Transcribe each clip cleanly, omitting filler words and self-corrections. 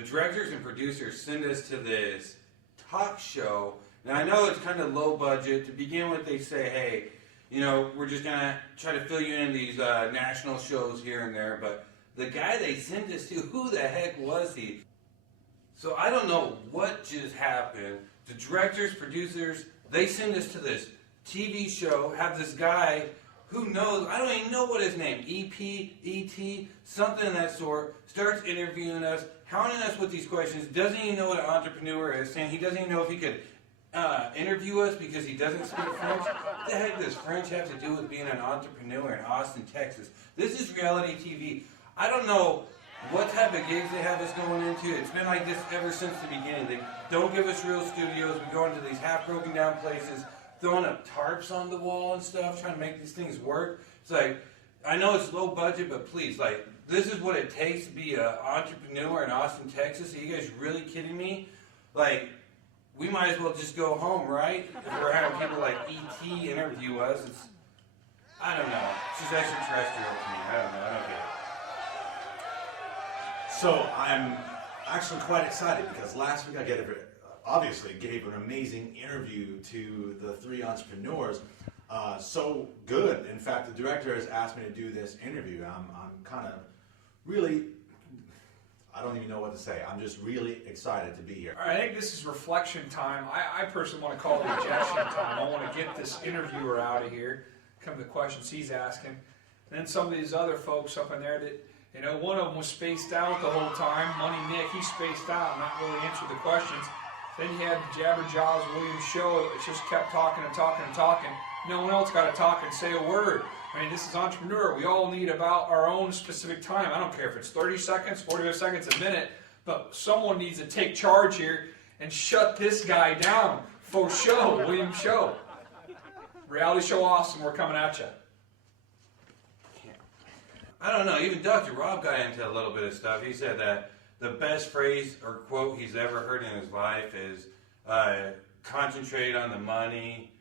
the directors and producers send us to this talk show. Now, I know it's kind of low budget. To begin with, they say, hey, you know, we're just going to try to fill you in these national shows here and there. But the guy they sent us to, who the heck was he? So I don't know what just happened. The directors, producers, they send us to this TV show, have this guy who knows, I don't even know what his name, EP, ET, something of that sort, starts interviewing us, hounding us with these questions, doesn't even know what an entrepreneur is, saying he doesn't even know if he could interview us because he doesn't speak French. What the heck does French have to do with being an entrepreneur in Austin, Texas? This is reality TV. I don't know what type of gigs they have us going into. It's been like this ever since the beginning. They don't give us real studios. We go into these half broken down places, throwing up tarps on the wall and stuff, trying to make these things work. It's like, I know it's low budget, but please, like, this is what it takes to be an entrepreneur in Austin, Texas. Are you guys really kidding me? Like, we might as well just go home, right? If we're having people like ET interview us, it's, I don't know. It's just extraterrestrial to me. I don't know. I don't get it. So I'm actually quite excited because last week I obviously gave an amazing interview to the three entrepreneurs. So good. In fact, the director has asked me to do this interview. I'm kind of really, I don't even know what to say. I'm just really excited to be here. All right, I think this is reflection time. I personally want to call it ejection time. I want to get this interviewer out of here, come to the questions he's asking. And then some of these other folks up in there that, you know, one of them was spaced out the whole time. Money Nick, he spaced out and not really answered the questions. Then you had Jabberjaws Williams show. It just kept talking and talking and talking. No one else got to talk and say a word. I mean, this is entrepreneur. We all need about our own specific time. I don't care if it's 30 seconds, 45 seconds, a minute, but someone needs to take charge here and shut this guy down. For show, Williams show. Reality Show Austin, we're coming at you. I don't know. Even Dr. Rob got into a little bit of stuff. He said that the best phrase or quote he's ever heard in his life is concentrate on the money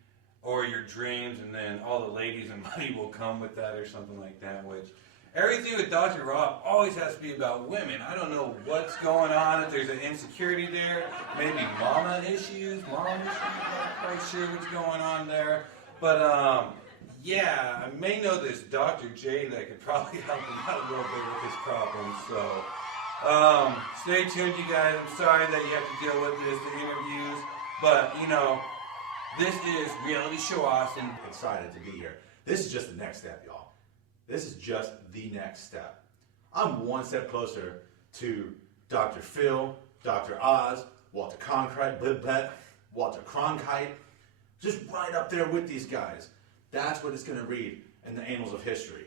or your dreams, and then all the ladies and money will come with that, or something like that. Which everything with Dr. Rob always has to be about women. I don't know what's going on. If there's an insecurity there, maybe mom issues. I'm not quite sure what's going on there. But yeah, I may know this Dr. J that could probably help him out a little bit with his problems. So stay tuned, you guys. I'm sorry that you have to deal with this, the interviews, but you know, this is Reality Show Austin. Excited to be here. This is just the next step, y'all. This is just the next step. I'm one step closer to Dr. Phil, Dr. Oz, Walter Cronkite, just right up there with these guys. That's what it's going to read in the annals of history.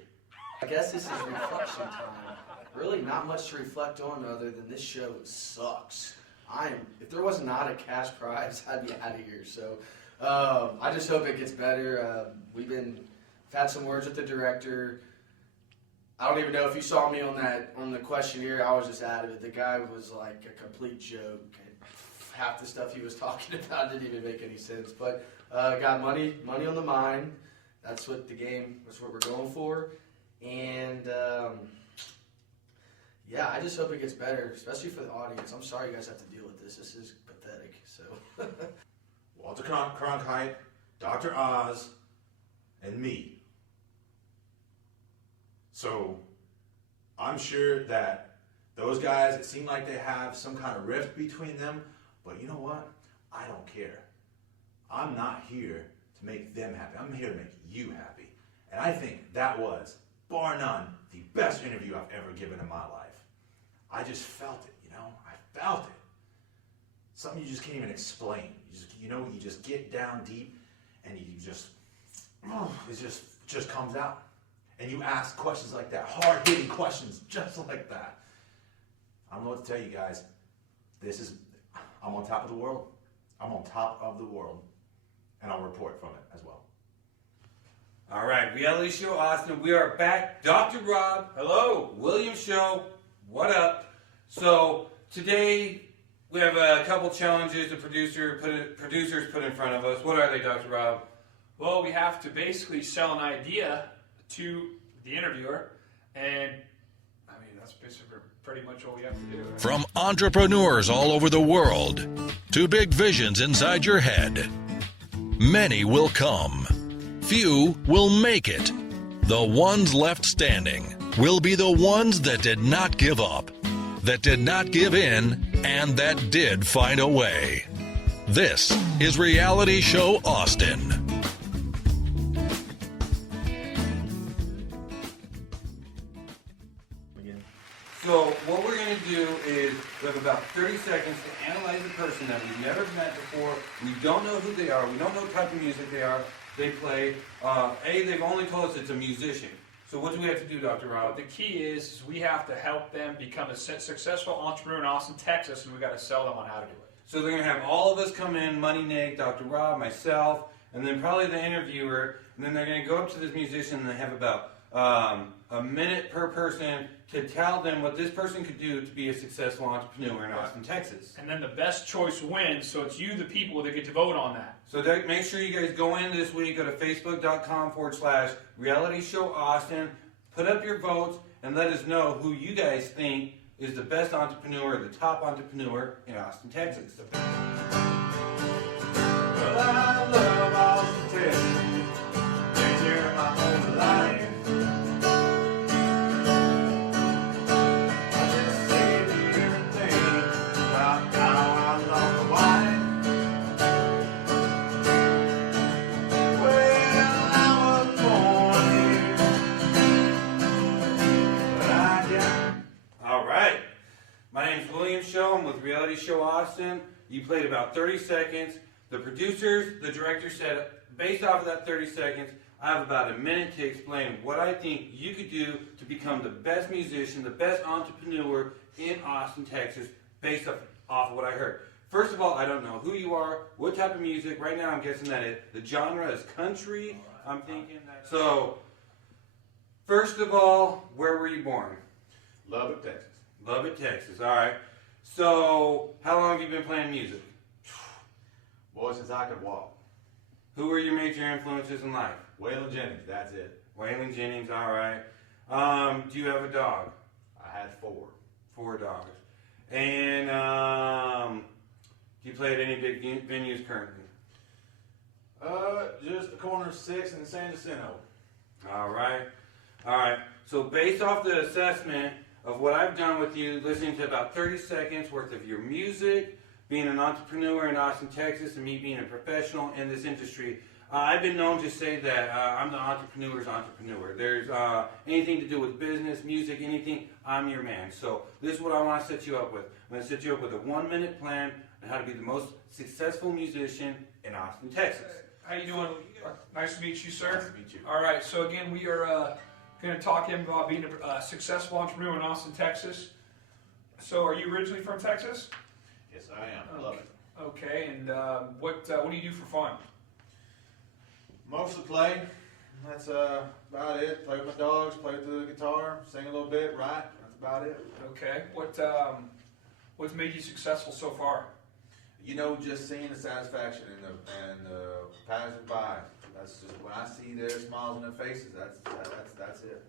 I guess this is reflection time. Really not much to reflect on other than this show sucks. If there was not a cash prize, I'd be out of here. So I just hope it gets better. We've had some words with the director. I don't even know if you saw me on the questionnaire. I was just out of it. The guy was like a complete joke. Half the stuff he was talking about didn't even make any sense. But got money on the mind. That's what we're going for. And yeah, I just hope it gets better, especially for the audience. I'm sorry you guys have to deal with this. This is pathetic. So Walter Cronkite, Dr. Oz, and me. So I'm sure that those guys, it seemed like they have some kind of rift between them, but you know what? I don't care. I'm not here to make them happy. I'm here to make you happy. And I think that was, bar none, the best interview I've ever given in my life. I just felt it, you know? I felt it. Something you just can't even explain. You just get down deep and it just comes out. And you ask questions like that, hard-hitting questions just like that. I don't know what to tell you guys. I'm on top of the world. I'm on top of the world. And I'll report from it as well. All right, Reality Show Austin, we are back. Dr. Rob, hello. William Show, what up? So today we have a couple challenges the producers put in front of us. What are they, Dr. Rob? Well, we have to basically sell an idea to the interviewer, and I mean, that's That's basically pretty much all we have to do. Right? From entrepreneurs all over the world to big visions inside your head, many will come. Few will make it. The ones left standing will be the ones that did not give up, that did not give in, and that did find a way. This is Reality Show Austin. So what we're going to do is we have about 30 seconds to analyze the person that we've never met before. We don't know who they are. We don't know what type of music they play. They've only told us it's a musician. So what do we have to do, Dr. Rob? The key is we have to help them become a successful entrepreneur in Austin, Texas, and we got to sell them on how to do it. So they're going to have all of us come in, Money Nick, Dr. Rob, myself, and then probably the interviewer, and then they're going to go up to this musician and they have about a minute per person to tell them what this person could do to be a successful entrepreneur in Austin, Texas. And then the best choice wins, so it's you, the people, that get to vote on that. So make sure you guys go in this week, go to facebook.com/reality show Austin, put up your votes, and let us know who you guys think is the best entrepreneur, the top entrepreneur in Austin, Texas. Well, I love Austin, Texas. Been here my whole life. I just say everything about how I lost my wife. Well, I was born here, but I got. All right. My name's William Show. I'm with Reality Show Austin. You played about 30 seconds. The producers, the director said, based off of that 30 seconds, I have about a minute to explain what I think you could do to become the best musician, the best entrepreneur in Austin, Texas, based off of what I heard. First of all, I don't know who you are, what type of music. Right now, I'm guessing that the genre is country. I'm thinking that. So, first of all, where were you born? Lubbock, Texas. Lubbock, Texas. All right. So, how long have you been playing music? Boy, since I could walk. Who were your major influences in life? Waylon Jennings, that's it. Waylon Jennings. All right. Do you have a dog? I had 4. 4 dogs. And do you play at any big venues currently? Just the corner of 6 and San Jacinto. All right. All right. So, based off the assessment of what I've done with you, listening to about 30 seconds worth of your music, being an entrepreneur in Austin, Texas, and me being a professional in this industry, I've been known to say that I'm the entrepreneur's entrepreneur. There's anything to do with business, music, anything, I'm your man. So this is what I want to set you up with. I'm going to set you up with a 1-minute plan on how to be the most successful musician in Austin, Texas. How you doing? Nice to meet you, sir. Nice to meet you. All right, so again, we are going to talk to him about being a successful entrepreneur in Austin, Texas. So are you originally from Texas? Yes, I am. I love it. Okay, and what do you do for fun? Mostly play. That's about it. Play with my dogs, play with the guitar, sing a little bit, write. That's about it. Okay, what's made you successful so far? You know, just seeing the satisfaction and the passers by. That's just when I see their smiles on their faces. That's it.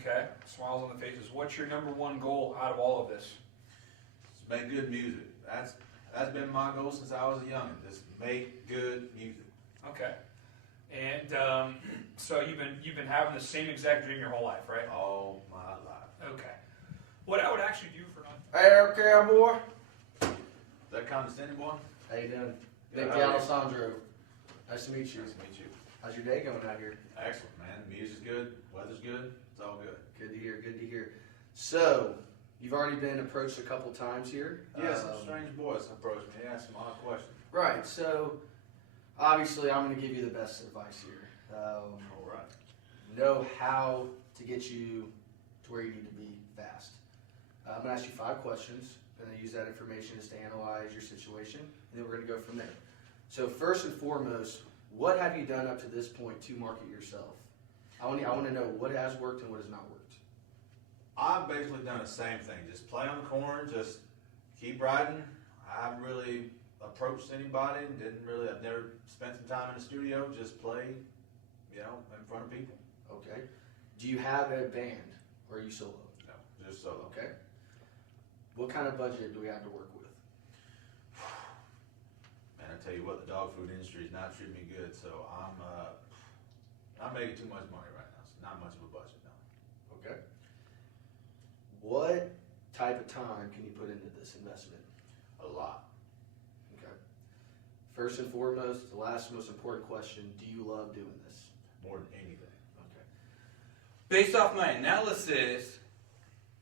Okay, smiles on the faces. What's your number one goal out of all of this? Just make good music. That's been my goal since I was a youngin'. Just make good music. Okay, and so you've been having the same exact dream your whole life, right? All my life. Okay. What I would actually do for Hey, cowboy. Is that condescending, boy? How you doing? Good, Nick how are you? Alessandro. Nice to meet you. Nice to meet you. How's your day going out here? Excellent, man. Music's good. Weather's good. It's all good. Good to hear. Good to hear. So, you've already been approached a couple times here. Yeah, some strange boys approached me. They asked some odd questions. Right. So, obviously, I'm going to give you the best advice here. All right. Know how to get you to where you need to be fast. I'm going to ask you 5 questions, and then use that information just to analyze your situation, and then we're going to go from there. So, first and foremost, what have you done up to this point to market yourself? I want to know what has worked and what has not worked. I've basically done the same thing. Just play on the corner, just keep writing. I haven't really approached anybody. I've never spent some time in the studio. Just play, in front of people. Okay. Do you have a band or are you solo? No, Just solo. Okay. What kind of budget do we have to work with? Man, I tell you what, the dog food industry is not treating me good, so I'm not making too much money right now. So not much of a budget now. Okay. What type of time can you put into this investment? A lot. Okay. First and foremost, the last most important question, do you love doing this? More than anything. Okay. Based off my analysis,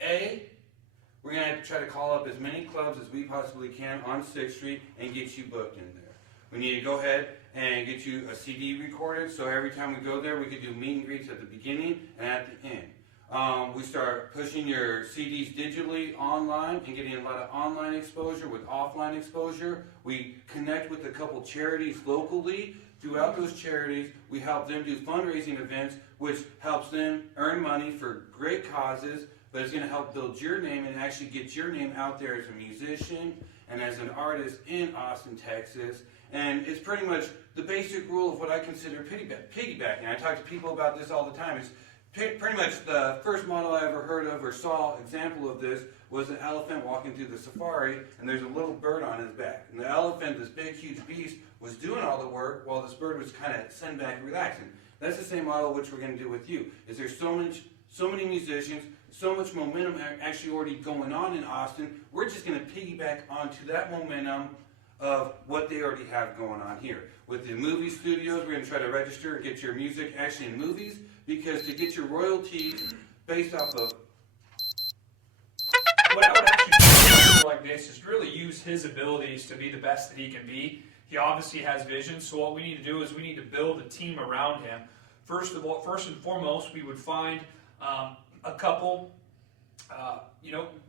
we're going to have to try to call up as many clubs as we possibly can on 6th Street and get you booked in there. We need to go ahead and get you a CD recorded, so every time we go there, we could do meet and greets at the beginning and at the end. We start pushing your CDs digitally online and getting a lot of online exposure with offline exposure. We connect with a couple charities locally. Throughout those charities, we help them do fundraising events, which helps them earn money for great causes, but it's going to help build your name and actually get your name out there as a musician and as an artist in Austin, Texas. And it's pretty much the basic rule of what I consider piggybacking. I talk to people about this all the time. It's pretty much the first model I ever heard of or saw example of this was an elephant walking through the safari, and there's a little bird on his back. And the elephant, this big, huge beast, was doing all the work while this bird was kind of sitting back and relaxing. That's the same model which we're going to do with you. Is there's so many musicians, so much momentum actually already going on in Austin. We're just going to piggyback onto that momentum of what they already have going on here. With the movie studios, we're going to try to register and get your music actually in movies, because to get your royalties based off of... What I would actually do like this is really use his abilities to be the best that he can be. He obviously has vision, so what we need to do is we need to build a team around him. First and foremost, we would find a couple,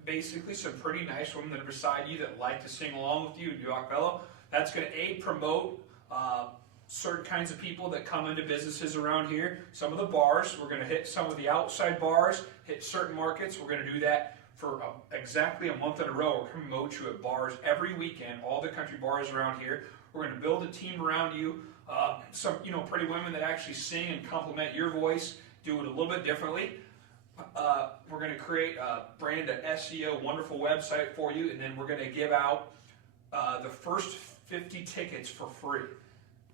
basically some pretty nice women that are beside you that like to sing along with you and do a cappella. That's going to promote certain kinds of people that come into businesses around here. Some of the bars, we're going to hit some of the outside bars, hit certain markets. We're going to do that for exactly a month in a row. We're going to promote you at bars every weekend, all the country bars around here. We're going to build a team around you. Some pretty women that actually sing and complement your voice, do it a little bit differently. We're going to create a brand an SEO wonderful website for you, and then we're going to give out the first 50 tickets for free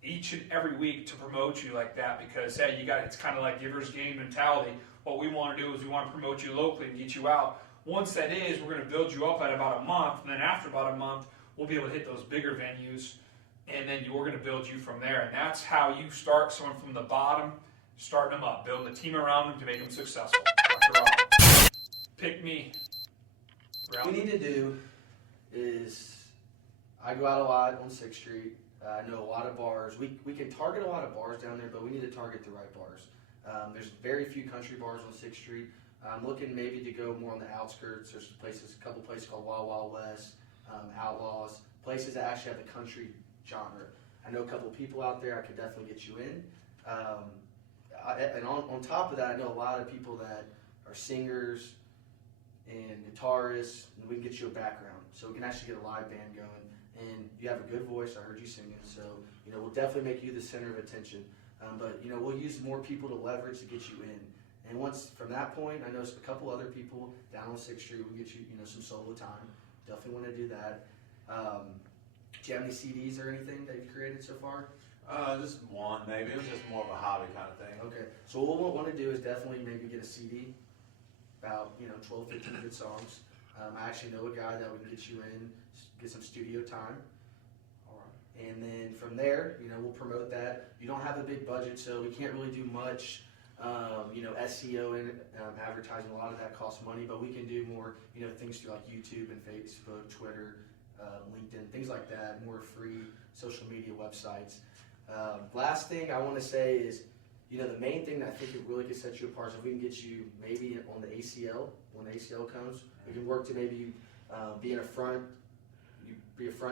each and every week to promote you like that, because hey, it's kind of like giver's gain mentality. What we want to do is we want to promote you locally and get you out. Once that is, we're going to build you up at about a month, and then after about a month, we'll be able to hit those bigger venues, and then we're going to build you from there. And that's how you start someone from the bottom, starting them up, building a team around them to make them successful. Dr. Rob, pick me. What we need to do is, I go out a lot on 6th Street. I know a lot of bars. We can target a lot of bars down there, but we need to target the right bars. There's very few country bars on 6th Street. I'm looking maybe to go more on the outskirts. There's a couple places called Wild Wild West, Outlaws, places that actually have the country genre. I know a couple people out there. I could definitely get you in. And on top of that, I know a lot of people that are singers and guitarists, and we can get you a background. So we can actually get a live band going. And you have a good voice. I heard you singing. So, we'll definitely make you the center of attention. But we'll use more people to leverage to get you in. And once from that point, I know a couple other people down on 6th Street will get you, some solo time. Definitely want to do that. Do you have any CDs or anything that you've created so far? Just one, maybe. It was just more of a hobby kind of thing. Okay. So what we'll want to do is definitely maybe get a CD, about 12, 15 good songs. I actually know a guy that we can get you in, get some studio time. All right. And then from there, we'll promote that. You don't have a big budget, so we can't really do much. SEO and advertising, a lot of that costs money, but we can do more, things through like YouTube and Facebook, Twitter, LinkedIn, things like that, more free social media websites. Last thing I want to say is, the main thing that I think it really could set you apart is if we can get you maybe on the ACL, when the ACL comes, we can work to maybe be a front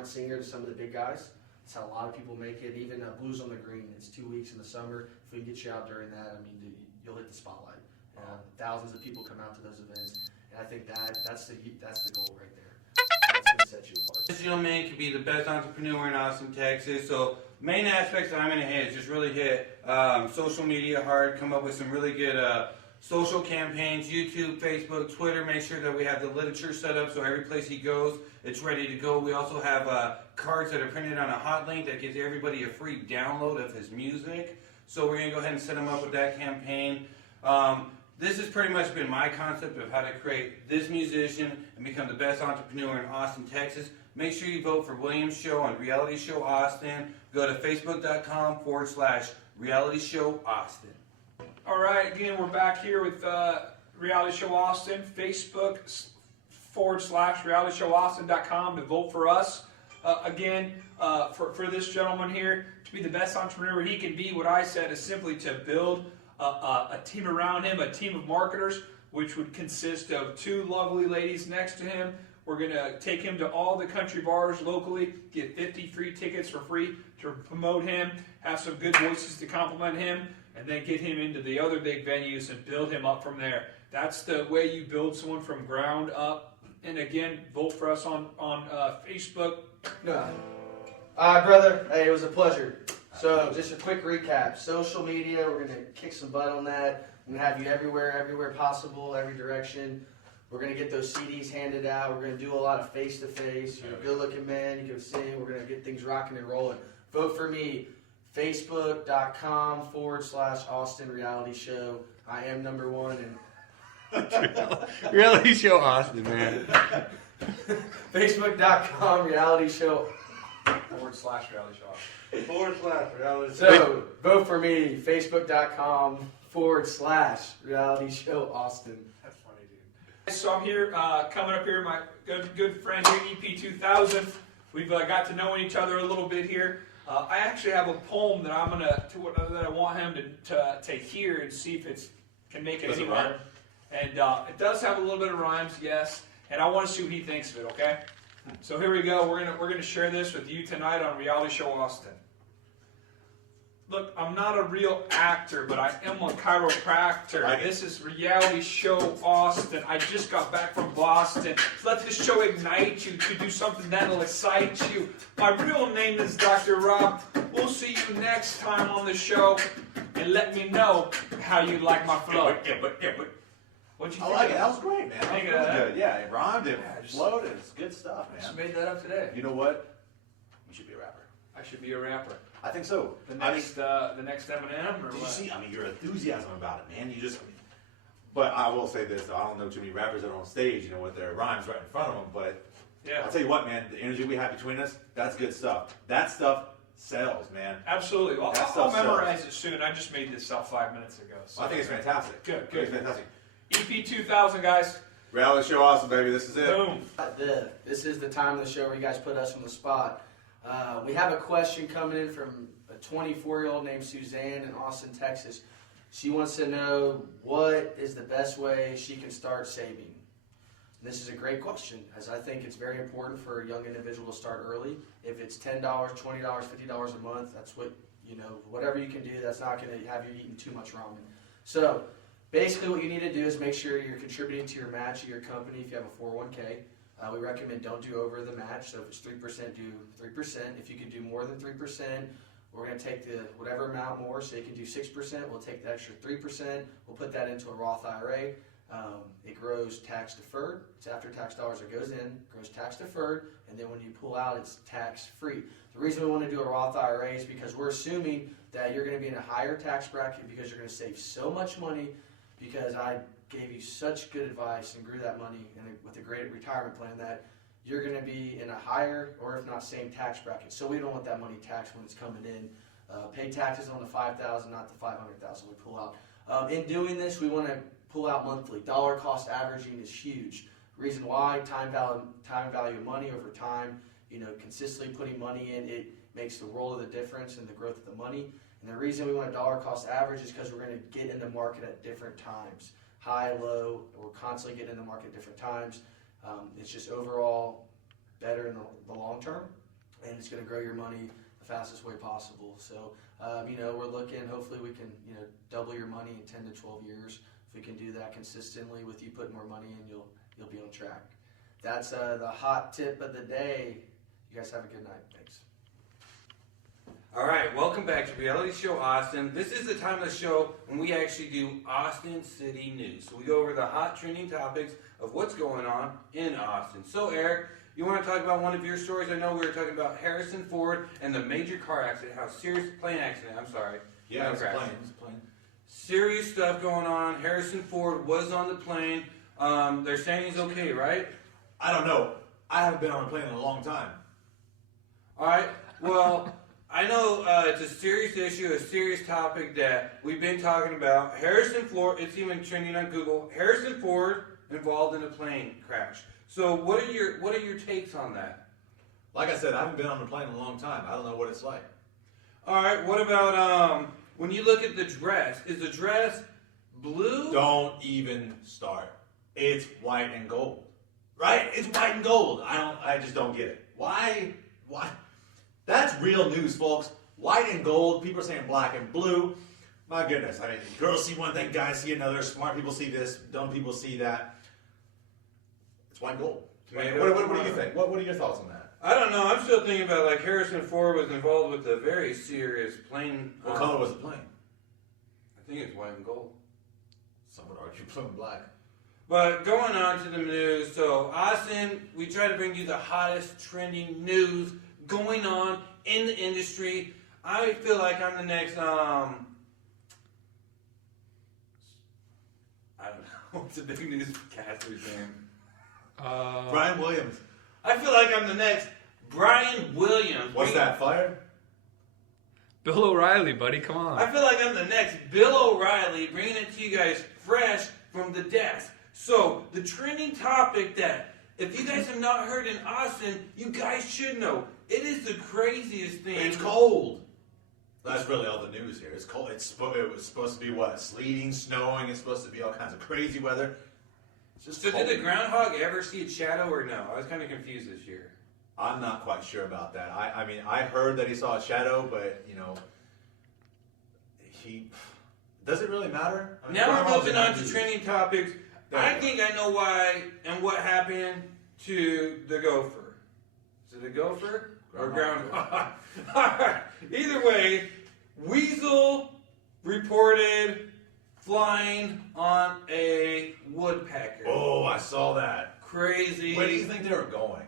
singer to some of the big guys. That's how a lot of people make it. Even Blues on the Green, it's 2 weeks in the summer. If we can get you out during that, you'll hit the spotlight. Thousands of people come out to those events, and I think that's the goal right there. That's going to set you apart. This gentleman could be the best entrepreneur in Austin, Texas. So main aspects that I'm going to hit is just really hit social media hard, come up with some really good social campaigns, YouTube, Facebook, Twitter. Make sure that we have the literature set up so every place he goes, it's ready to go. We also have cards that are printed on a hot link that gives everybody a free download of his music. So we're going to go ahead and set him up with that campaign. This has pretty much been my concept of how to create this musician and become the best entrepreneur in Austin, Texas. Make sure you vote for William's show on Reality Show Austin. Go to facebook.com/Reality Show Austin. All right, again, we're back here with Reality Show Austin, Facebook.com/RealityShowAustin.com to vote for us. For this gentleman here, to be the best entrepreneur he can be, what I said is simply to build a team around him, a team of marketers, which would consist of 2 lovely ladies next to him. We're going to take him to all the country bars locally, get 50 free tickets for free to promote him, have some good voices to compliment him, and then get him into the other big venues and build him up from there. That's the way you build someone from ground up. And again, vote for us on Facebook. No. All right, brother. Hey, it was a pleasure. So, just a quick recap. Social media, we're going to kick some butt on that. We're going to have you everywhere possible, every direction. We're going to get those CDs handed out. We're going to do a lot of face-to-face. You're a good-looking man. You can sing. We're going to get things rocking and rolling. Vote for me. Facebook.com/Austin Reality Show. I am number 1. And Reality Show Austin, man. Facebook.com Reality Show /Reality Show Austin. /Reality Show. So, vote for me, Facebook.com/Reality Show Austin. That's funny, dude. So I'm here, coming up here, my good friend Nick EP2000. We've got to know each other a little bit here. I actually have a poem that that I want him to hear and see if it can make it Does it anywhere. rhyme? And it does have a little bit of rhymes, yes. And I want to see what he thinks of it. Okay. So here we go. We're gonna share this with you tonight on Reality Show Austin. Look, I'm not a real actor, but I am a chiropractor. This is Reality Show Austin. I just got back from Boston. Let this show ignite you to do something that'll excite you. My real name is Dr. Rob. We'll see you next time on the show. And let me know how you like my flow. What'd you I think? like it. That was great, man. That Think was of really that? good. Yeah, it rhymed, it Yeah, just- flowed, it's good stuff, I just man. made that up today. You know what? You should be a rapper. I should be a rapper. I think so. The I mean, next Eminem or did you what? see? I mean, your enthusiasm about it, man. But I will say this: I don't know too many rappers that are on stage, with their rhymes right in front of them. But Yeah. I'll tell you what, man. The energy we have between us, that's good stuff. That stuff sells, man. Absolutely. Well, That I'll stuff memorize it soon. I just made this up 5 minutes ago. So. I think it's fantastic. Good, I think good. It's fantastic. EP2000, guys. Reality Show Austin, baby. This is it. Boom. This is the time of the show where you guys put us on the spot. We have a question coming in from a 24-year-old named Suzanne in Austin, Texas. She wants to know what is the best way she can start saving. This is a great question, as I think it's very important for a young individual to start early. If it's $10, $20, $50 a month, that's what, whatever you can do, that's not going to have you eating too much ramen. So, basically what you need to do is make sure you're contributing to your match of your company if you have a 401k. We recommend don't do over the match, so if it's 3%, do 3%. If you can do more than 3%, we're going to take the whatever amount more, so you can do 6%, we'll take the extra 3%, we'll put that into a Roth IRA. It grows tax deferred. It's after tax dollars that goes in, grows tax deferred, and then when you pull out, it's tax free. The reason we want to do a Roth IRA is because we're assuming that you're going to be in a higher tax bracket because you're going to save so much money because I gave you such good advice and grew that money with a great retirement plan that you're going to be in a higher or if not same tax bracket. So we don't want that money taxed when it's coming in. Pay taxes on the $5,000, not the $500,000 we pull out. In doing this, we want to pull out monthly. Dollar cost averaging is huge. Reason why, time value of money over time, consistently putting money in, it makes the world of the difference in the growth of the money. And the reason we want a dollar cost average is because we're going to get in the market at different times. High, low, we're constantly getting in the market at different times. It's just overall better in the long term, and it's going to grow your money the fastest way possible. So, we're looking, hopefully we can, double your money in 10 to 12 years. If we can do that consistently with you putting more money in, you'll be on track. That's the hot tip of the day. You guys have a good night. Thanks. All right, welcome back to Reality Show Austin. This is the time of the show when we actually do Austin City News. So we go over the hot trending topics of what's going on in Austin. So Eric, you want to talk about one of your stories? I know we were talking about Harrison Ford and the major car accident, how serious plane accident, I'm sorry. Yeah, it's a crash. plane. It's a plane. Serious stuff going on. Harrison Ford was on the plane. They're saying he's okay, right? I don't know. I haven't been on a plane in a long time. All right, well, I know it's a serious issue, a serious topic that we've been talking about. Harrison Ford, it's even trending on Google. Harrison Ford involved in a plane crash. So what are your takes on that? Like I said, I haven't been on a plane in a long time. I don't know what it's like. All right, what about when you look at the dress? Is the dress blue? Don't even start. It's white and gold. Right? It's white and gold. I just don't get it. Why? That's real news, folks. White and gold. People are saying black and blue. My goodness. I mean, girls see one thing, guys see another. Smart people see this. Dumb people see that. It's white and gold. What do you think? What are your thoughts on that? I don't know. I'm still thinking about like Harrison Ford was involved with a very serious plane. What color was the plane? I think it's white and gold. Some would argue blue and black. But going on to the news, so Austin, we try to bring you the hottest trending news going on in the industry. I feel like I'm the next, I don't know, what's the big newscaster's name? Brian Williams. I feel like I'm the next Brian Williams. What's that, fired? Bill O'Reilly, buddy, come on. I feel like I'm the next Bill O'Reilly, bringing it to you guys fresh from the desk. So, the trending topic that, if you guys have not heard in Austin, you guys should know. It is the craziest thing. It's cold. That's really all the news here. It's cold. It was supposed to be what? Sleeting, snowing. It's supposed to be all kinds of crazy weather. It's just So cold. did the groundhog ever see its shadow or no? I was kind of confused this year. I'm not quite sure about that. I mean, I heard that he saw a shadow, but, you know, does it really matter? I mean, Now we're groundhogs moving are not on to news. trending topics. I think I know why and what happened to the gopher. Is it a gopher or groundhog? Alright. Either way, weasel reported flying on a woodpecker. Oh, I saw that. Crazy. Where do you think they were going?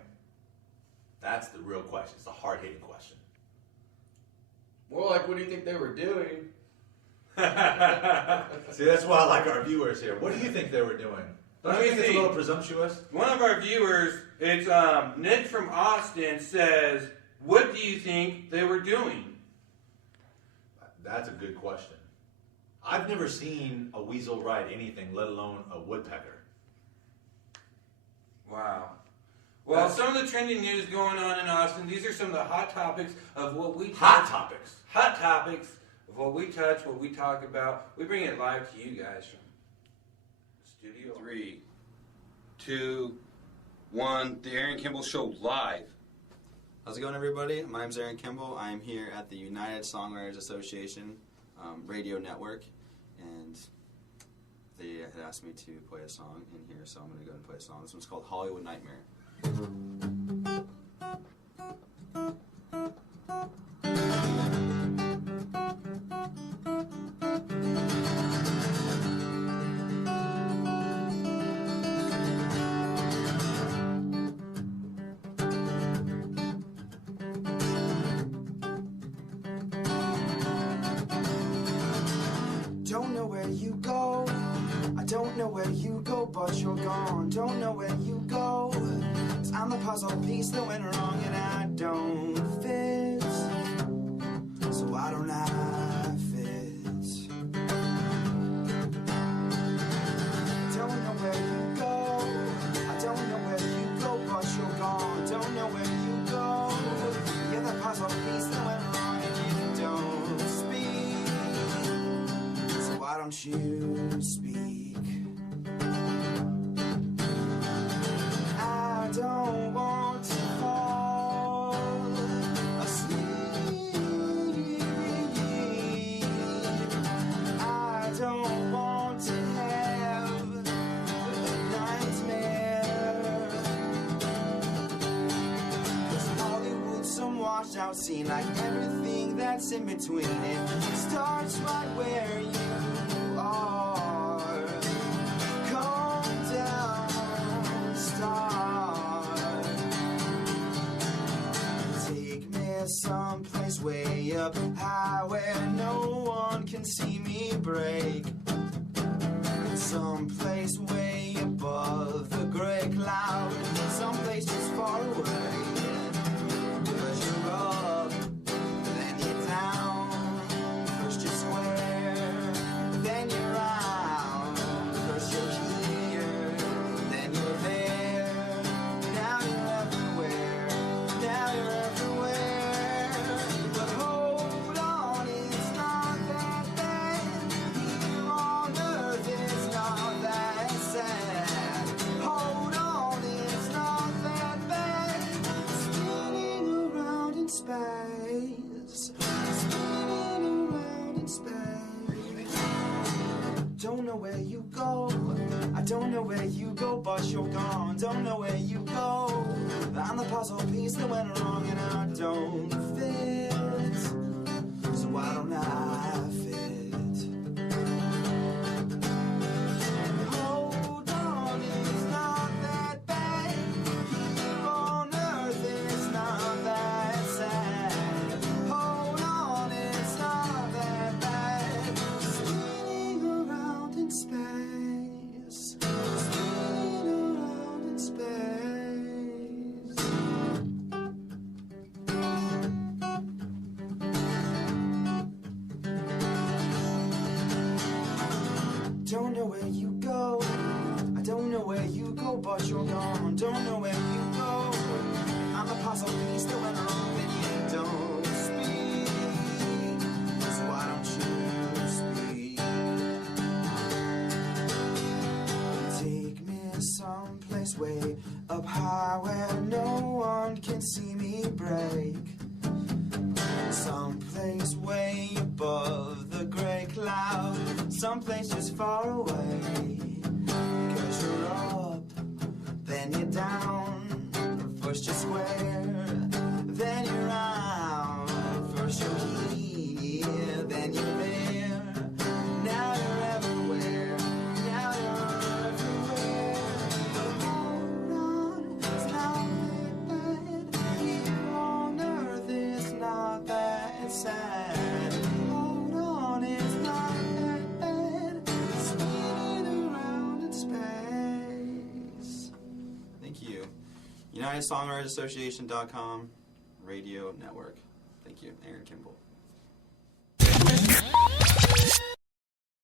That's the real question. It's the hard-hitting question. More like, what do you think they were doing? See, that's why I like our viewers here. What do you think they were doing? Don't Let you me think it's a see. little presumptuous? One of our viewers, it's Nick from Austin, says, "What do you think they were doing?" That's a good question. I've never seen a weasel ride anything, let alone a woodpecker. Wow. Well, some of the trending news going on in Austin, these are some of the hot topics of what we Hot topics. Hot topics of what we touch, what we talk about. We bring it live to you guys from the studio. 3, 2, 1. The Aaron Kimball Show live. How's it going, everybody? My name's Aaron Kimball. I'm here at the United Songwriters Association radio network, and they had asked me to play a song in here, so I'm going to go and play a song. This one's called Hollywood Nightmare. Don't know where you go, I don't know where you go, but you're gone. Don't know where you go, 'cause I'm the puzzle piece that went wrong and I don't fit. So why don't I fit? Don't know where you go, I don't know where you go, but you're gone. Don't know where you go, you're the puzzle piece that went wrong and you don't speak. So why don't you speak? I don't want to fall asleep. I don't want to have a nightmare. 'Cause Hollywood's some washed stretched out scene like everything that's in between. It starts right where you are. Calm down, start. Take me someplace way up high where no one can see me break. Someplace way above the gray cloud. Someplace just far away. 'Cause you're up, then you're down. First you're square, then you're round. First you're here, then you're there. Now you're everywhere, now you're everywhere. But hold on, it's not that bad. Here on earth it's not that sad. Hold on, it's not that bad. Spinning around in space, spinning around in space. Don't know where you go, I don't know where you go, but you're gone. Don't know where you go. I'm the puzzle piece that went wrong, and I don't fit. So why don't I fit? Hold on, it's not that bad. Here on earth, it's not that sad. Hold on, it's not that bad. Spinning around in space, spinning around in space. Don't know where you go, I don't know where you go, but you're gone. Don't know where you go. I'm the puzzle piece that went wrong, and you don't speak. So why don't you speak? Take me someplace way up high where no one can see me break. Someplace way above the gray cloud. Someplace just far away. 'Cause you're up, then you're down. First you're square, then you're round. First you're here, then you're there. Now you're everywhere, now you're everywhere. Hold on, it's not that bad. Here on earth it's not that sad. Hold on, it's not that bad. Spinning around in space. Thank you. UnitedSongwritersassociation.com Radio Network. Thank you, Aaron Kimball.